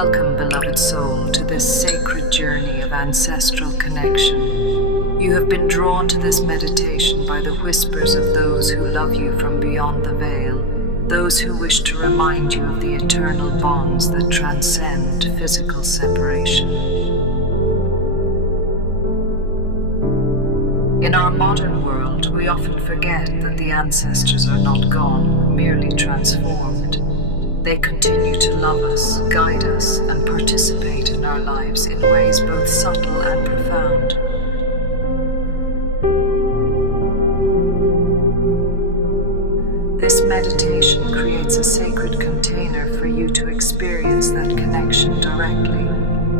Welcome, beloved soul, to this sacred journey of ancestral connection. You have been drawn to this meditation by the whispers of those who love you from beyond the veil, those who wish to remind you of the eternal bonds that transcend physical separation. In our modern world, we often forget that the ancestors are not gone, merely transformed. They continue to love us, guide us, and participate in our lives in ways both subtle and profound. This meditation creates a sacred container for you to experience that connection directly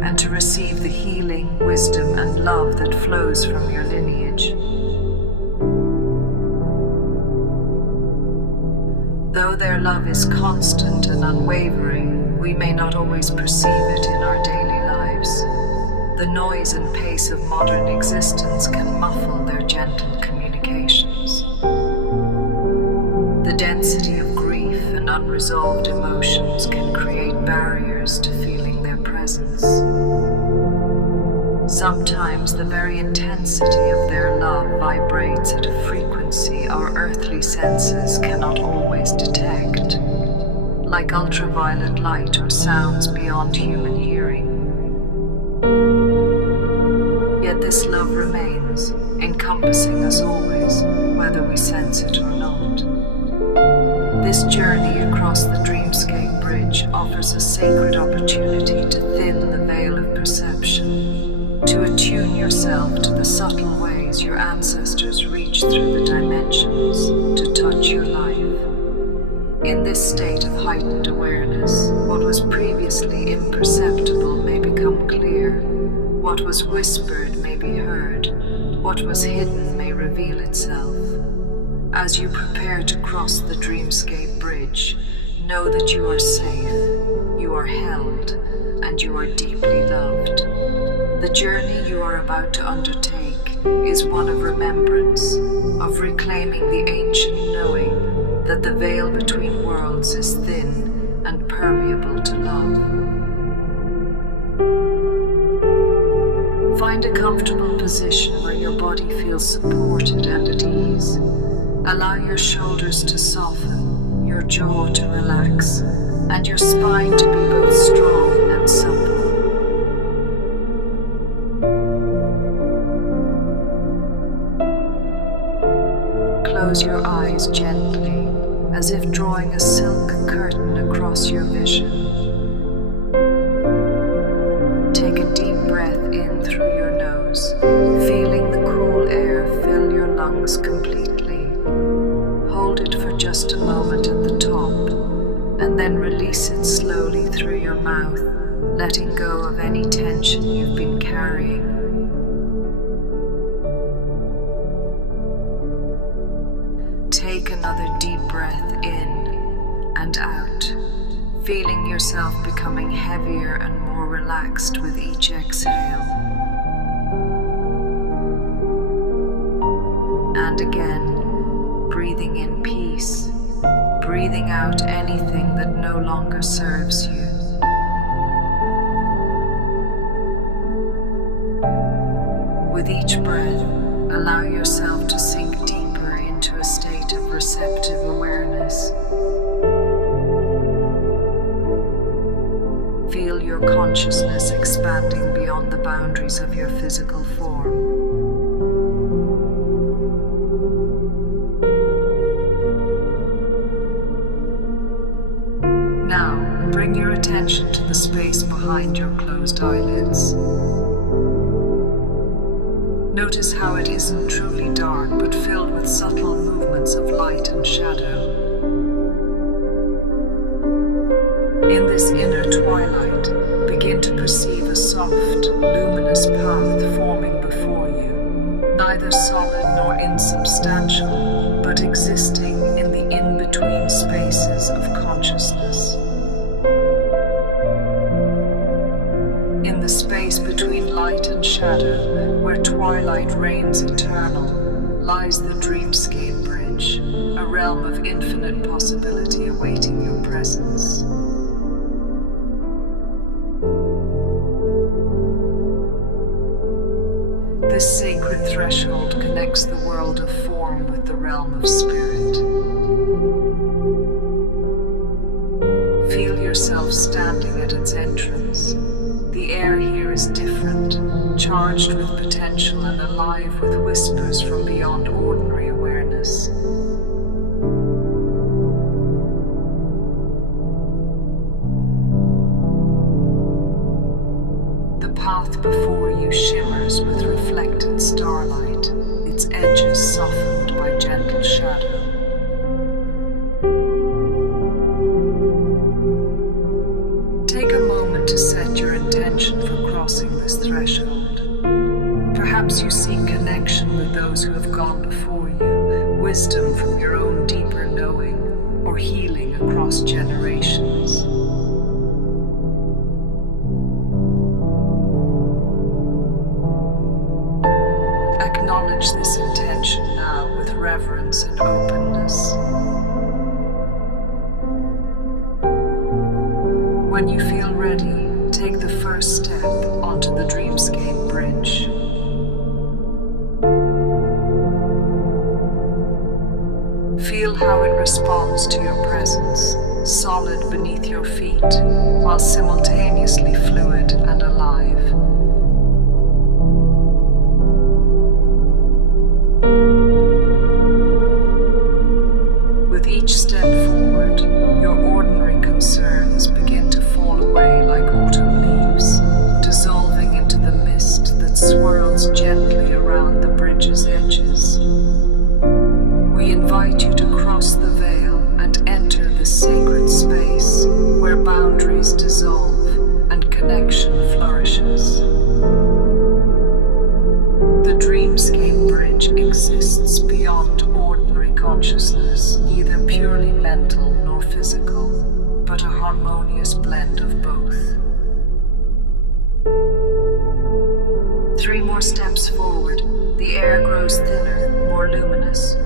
and to receive the healing, wisdom, and love that flows from your lineage. Though their love is constant and unwavering, we may not always perceive it in our daily lives. The noise and pace of modern existence can muffle their gentle communications. The density of grief and unresolved emotions can create barriers to feeling their presence. Sometimes the very intensity of their love vibrates at a frequency our earthly senses cannot always detect, like ultraviolet light or sounds beyond human hearing. Yet this love remains, encompassing us always, whether we sense it or not. This journey across the Dreamscape Bridge offers a sacred opportunity to thin the veil of perception, to attune yourself to the subtle ways your ancestors reach through the dimensions to touch your life. In this state of heightened awareness, what was previously imperceptible may become clear, what was whispered may be heard, what was hidden may reveal itself. As you prepare to cross the Dreamscape Bridge, know that you are safe, you are held, and you are deeply loved. The journey you are about to undertake is one of remembrance, of reclaiming the ancient knowing that the veil between worlds is thin and permeable to love. Find a comfortable position where your body feels supported and at ease. Allow your shoulders to soften, your jaw to relax, and your spine to be both strong and supple. Close your eyes gently, as if drawing a silk curtain across your vision. Take a deep breath in through your nose, feeling the cool air fill your lungs completely. Hold it for just a moment at the top, and then release it slowly through your mouth, letting go of any tension you've been carrying. Take another deep breath in and out, feeling yourself becoming heavier and more relaxed with each exhale. And again, breathing in peace, breathing out anything that no longer serves you. With each breath, allow yourself to sink deeper into a state of receptive awareness. Feel your consciousness expanding beyond the boundaries of your physical form. Now, bring your attention to the space behind your closed eyelids. Notice how it isn't truly dark, but filled with subtle movements of light and shadow. In this inner twilight, begin to perceive a soft, luminous path forming before you, neither solid nor insubstantial, but existing in the in-between spaces of consciousness. In the space between light and shadow, where twilight reigns eternal, lies the Dreamscape Bridge, a realm of infinite possibility awaiting your presence. This sacred threshold connects the world of form with the realm of spirit. Feel yourself standing at its entrance. The air here is different, charged with potential and alive with whispers from beyond ordinary awareness. The path before you shimmers with reflected starlight, its edges softened by gentle shadow. Take a moment to set your intention for crossing this threshold. Perhaps you seek connection with those who have gone before you, wisdom from your own deeper knowing, or healing across generations. Acknowledge this intention now with reverence and openness. When you feel ready, take the first step onto the Dreamscape Bridge. Feel how it responds to your presence, solid beneath your feet, while simultaneously fluid and alive. With each step forward, your ordinary concerns begin to fall away like autumn leaves, dissolving into the mist that swirls gently around the bridge's edges. We invite you to cross the veil and enter the sacred space where boundaries dissolve and connection flourishes. The Dreamscape Bridge exists beyond ordinary consciousness, neither purely mental nor physical, but a harmonious blend of both. 3 more steps forward, the air grows thinner, more luminous.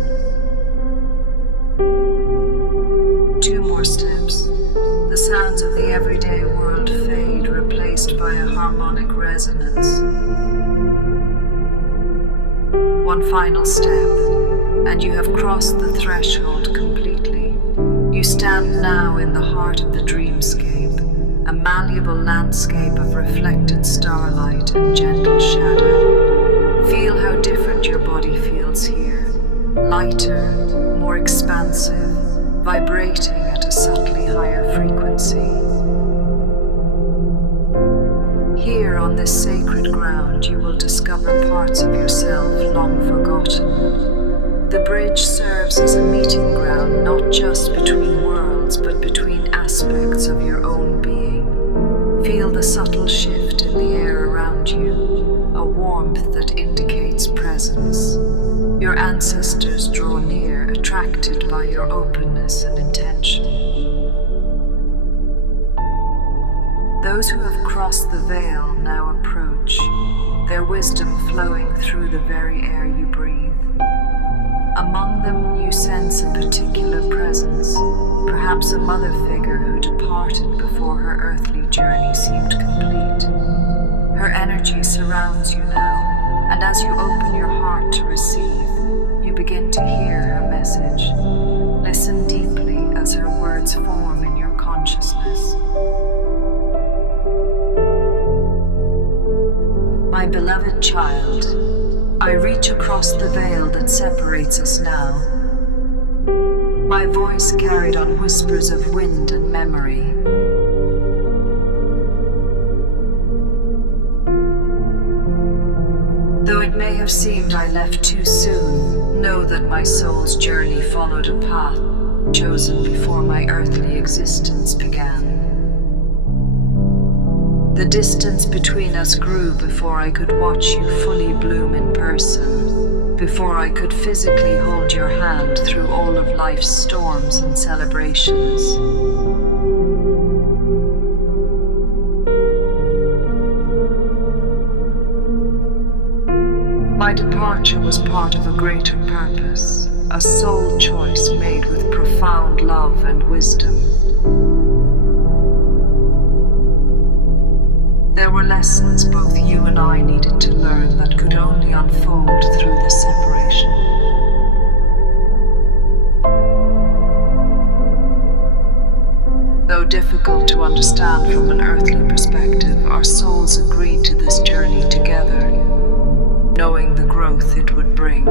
2 more steps, the sounds of the everyday world fade, replaced by a harmonic resonance. 1 final step, and you have crossed the threshold completely. You stand now in the heart of the dreamscape, a malleable landscape of reflected starlight and gentle shadow. Feel how different your body feels here, lighter, more expansive, vibrating at a subtly higher frequency. Here on this sacred ground, you will discover parts of yourself long forgotten. The bridge serves as a meeting ground not just between worlds, but between aspects of your own being. Feel the subtle shift in the air around you, a warmth that indicates presence. Your ancestors draw near, attracted by your openness and intention. Those who have crossed the veil now approach, their wisdom flowing through the very air you breathe. Among them you sense a particular presence, perhaps a mother figure who departed before her earthly journey seemed complete. Her energy surrounds you now, and as you open your heart to receive, you begin to hear her message. Listen deeply as her words form in your consciousness. My beloved child, I reach across the veil that separates us now. My voice carried on whispers of wind and memory. Though it may have seemed I left too soon, know that my soul's journey followed a path chosen before my earthly existence began. The distance between us grew before I could watch you fully bloom in person, before I could physically hold your hand through all of life's storms and celebrations. My departure was part of a greater purpose, a soul choice made with profound love and wisdom. There were lessons both you and I needed to learn that could only unfold growth it would bring.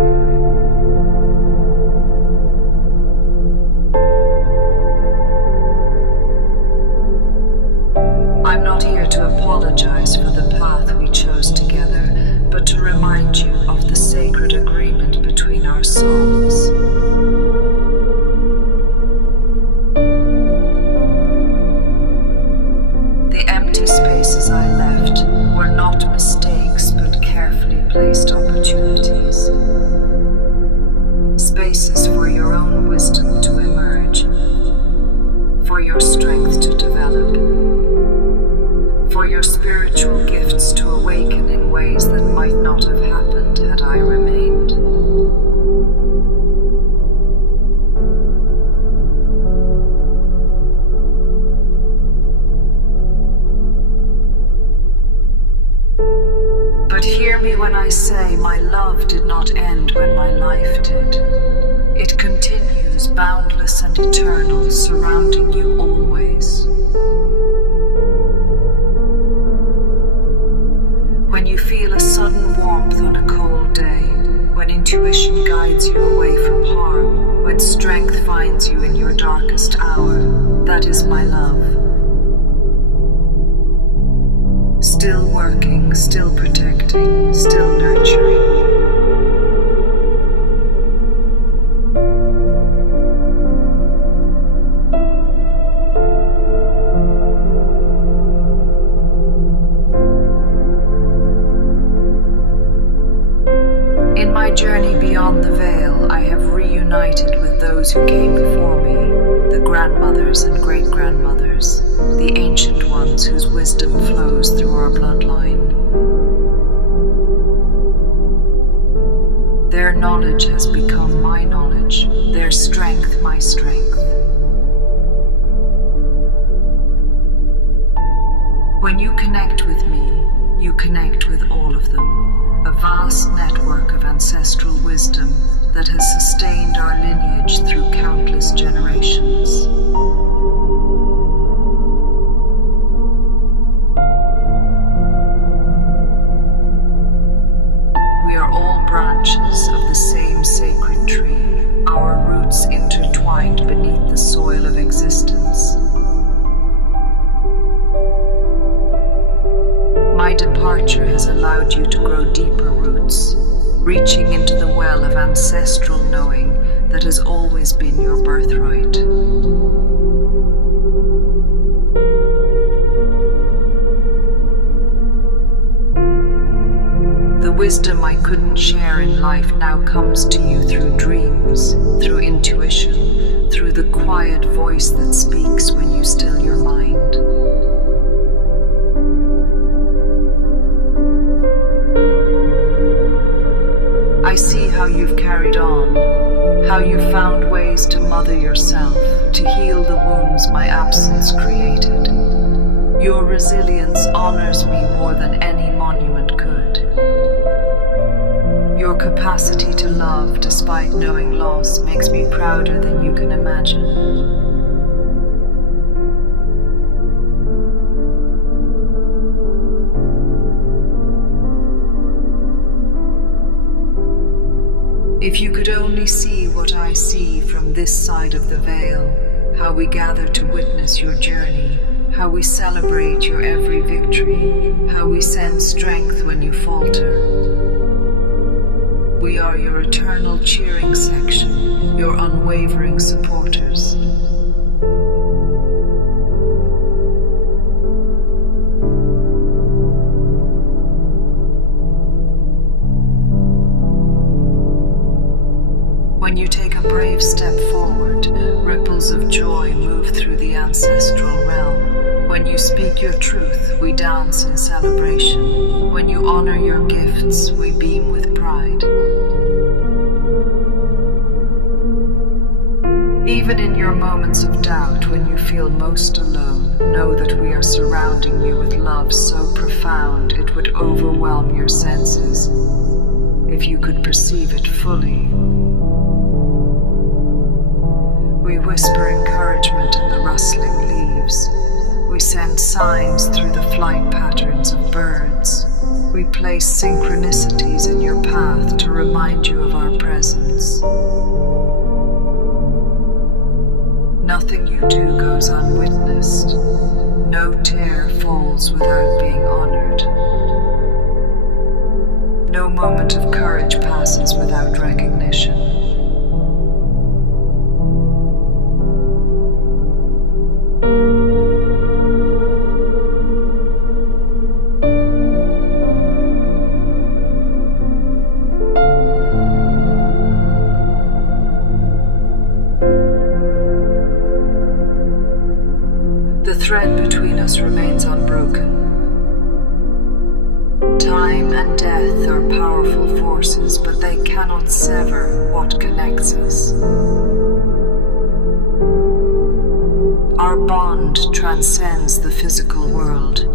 I'm not here to apologize for the path we chose together, but to remind you of the sacred agreement between our souls. The empty spaces I left were not mistakes, but carefully placed opportunities. Spaces for your own wisdom to emerge, for your strength to develop, for your spiritual gifts to awaken in ways that might not have happened had I remained. But hear me when I say my love did not end when my life did. It continues boundless and eternal, surrounding you always. When you feel a sudden warmth on a cold day, when intuition guides you away from harm, when strength finds you in your darkest hour, that is my love. Still working, still protecting, still nurturing. In my journey beyond the veil, I have reunited with those who came before me, the grandmothers and great-grandmothers, the ancient ones whose wisdom flows through our bloodline. Their knowledge has become my knowledge, their strength my strength. When you connect with me, you connect with all of them, a vast network of ancestral wisdom that has sustained our lineage through countless generations. We are all branches of the same sacred tree, our roots intertwined beneath the soil of existence. My departure has allowed you to grow deeper roots, reaching into the well of ancestral knowing that has always been your birthright. The wisdom I couldn't share in life now comes to you through dreams, through intuition, through the quiet voice that speaks when you still your mind. I see how you've carried on, how you've found ways to mother yourself, to heal the wounds my absence created. Your resilience honors me more than any monument could. Your capacity to love despite knowing loss makes me prouder than you can imagine. If you could only see what I see from this side of the veil, how we gather to witness your journey, how we celebrate your every victory, how we send strength when you falter. We are your eternal cheering section, your unwavering supporters. When you take a brave step forward, ripples of joy move through the ancestral realm. When you speak your truth, we dance in celebration. When you honor your gifts, we beam with pride. Even in your moments of doubt, when you feel most alone, know that we are surrounding you with love so profound it would overwhelm your senses if you could perceive it fully. We whisper encouragement in the rustling leaves. We send signs through the flight patterns of birds. We place synchronicities in your path to remind you do goes unwitnessed. No tear falls without being honored. No moment of courage passes without recognition. The thread between us remains unbroken. Time and death are powerful forces, but they cannot sever what connects us. Our bond transcends the physical world.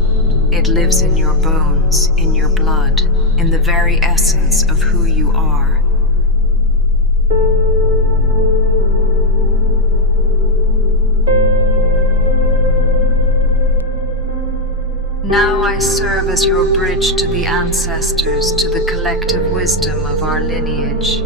It lives in your bones, in your blood, in the very essence of who you are. Now I serve as your bridge to the ancestors, to the collective wisdom of our lineage.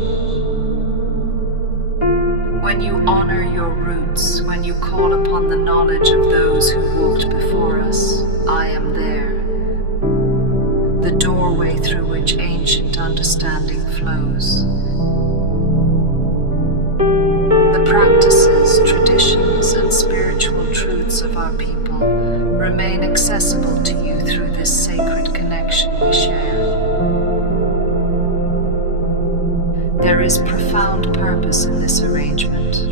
When you honor your roots, when you call upon the knowledge of those who walked before us, I am there. The doorway through which ancient understanding flows. The practices, traditions, and spiritual truths of our people remain accessible to you through this sacred connection we share. There is profound purpose in this arrangement.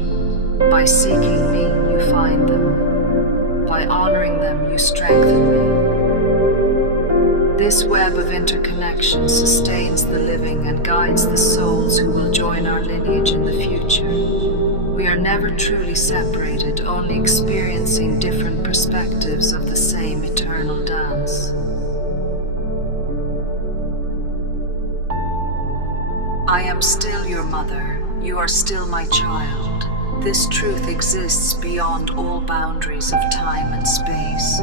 By seeking me, you find them. By honoring them, you strengthen me. This web of interconnection sustains the living and guides the souls who will join our lineage in the future. We are never truly separated, only experiencing different perspectives of the same eternal dance. I am still your mother. You are still my child. This truth exists beyond all boundaries of time and space.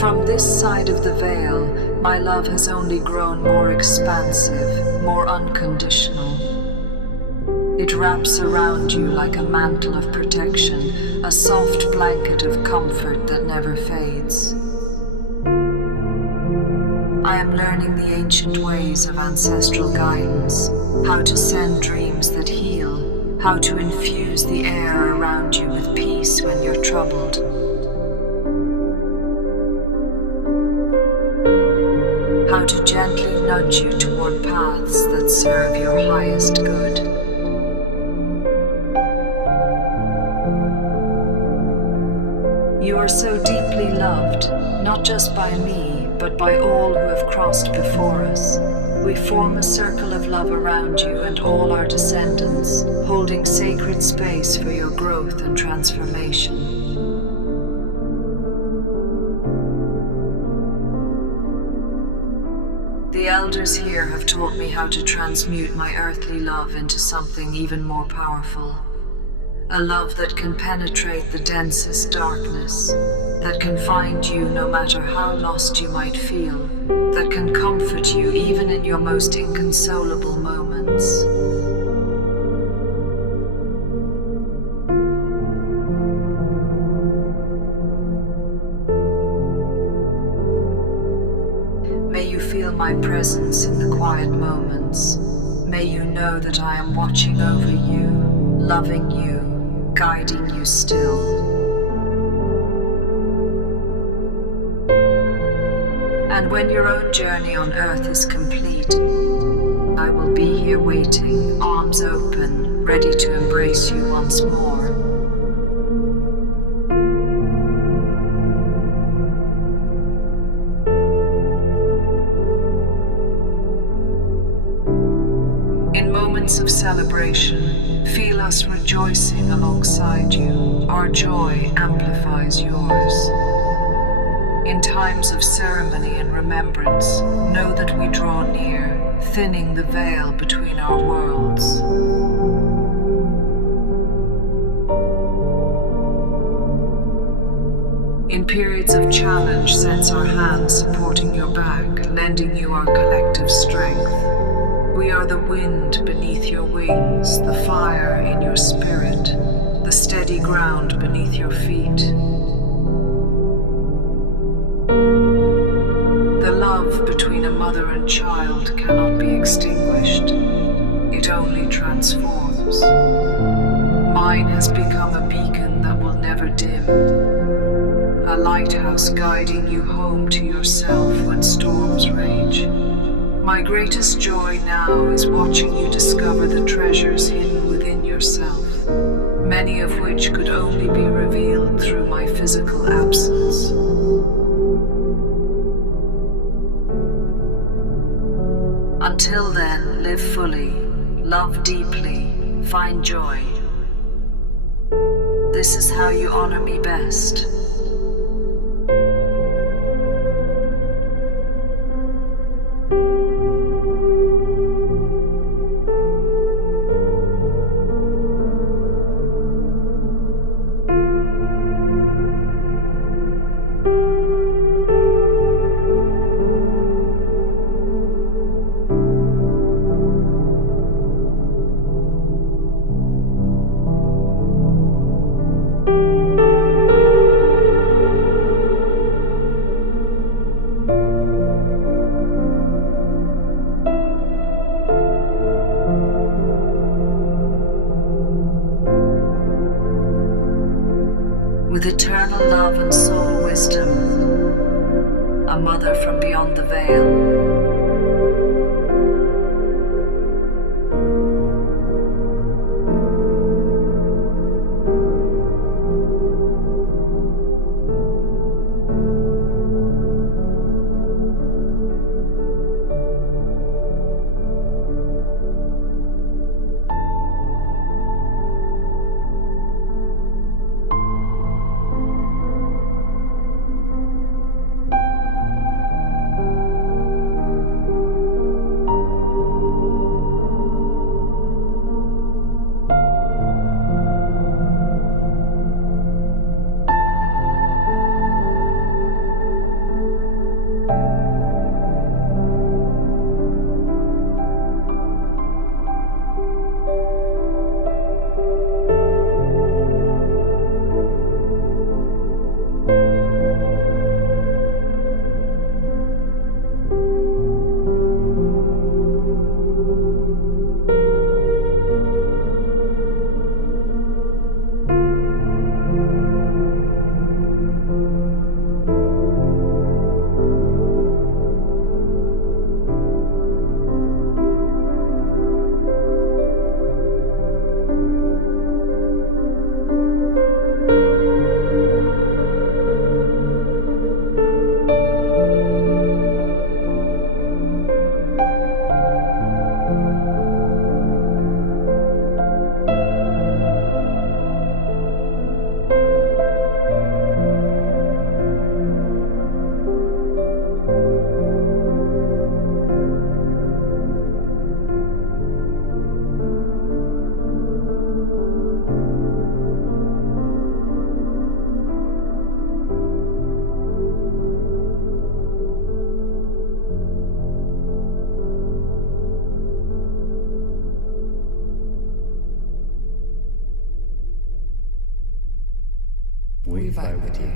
From this side of the veil, my love has only grown more expansive, more unconditional. It wraps around you like a mantle of protection, a soft blanket of comfort that never fades. I am learning the ancient ways of ancestral guidance, how to send dreams that heal, how to infuse the air around you with peace when you're troubled. How to gently nudge you toward paths that serve your highest good. You are so deeply loved, not just by me, but by all who have crossed before us. We form a circle of love around you and all our descendants, holding sacred space for your growth and transformation. The elders here have taught me how to transmute my earthly love into something even more powerful. A love that can penetrate the densest darkness, that can find you no matter how lost you might feel, that can comfort you even in your most inconsolable moments. May you feel my presence in the quiet moments. May you know that I am watching over you, loving you, guiding you still. And when your own journey on earth is complete, I will be here waiting, arms open, ready to embrace you once more. In moments of celebration, feel us rejoicing alongside you. Our joy amplifies yours. In times of ceremony and remembrance, know that we draw near, thinning the veil between our worlds. In periods of challenge, sense our hands supporting your back, lending you our collective strength. We are the wind beneath your wings, the fire in your spirit, the steady ground beneath your feet. The love between a mother and child cannot be extinguished. It only transforms. Mine has become a beacon that will never dim, a lighthouse guiding you home to yourself when storms rage. My greatest joy now is watching you discover the treasures hidden within yourself, many of which could only be revealed through my physical absence. Until then, live fully, love deeply, find joy. This is how you honor me best. With eternal love and soul wisdom, a mother from beyond the veil. We vibe with you.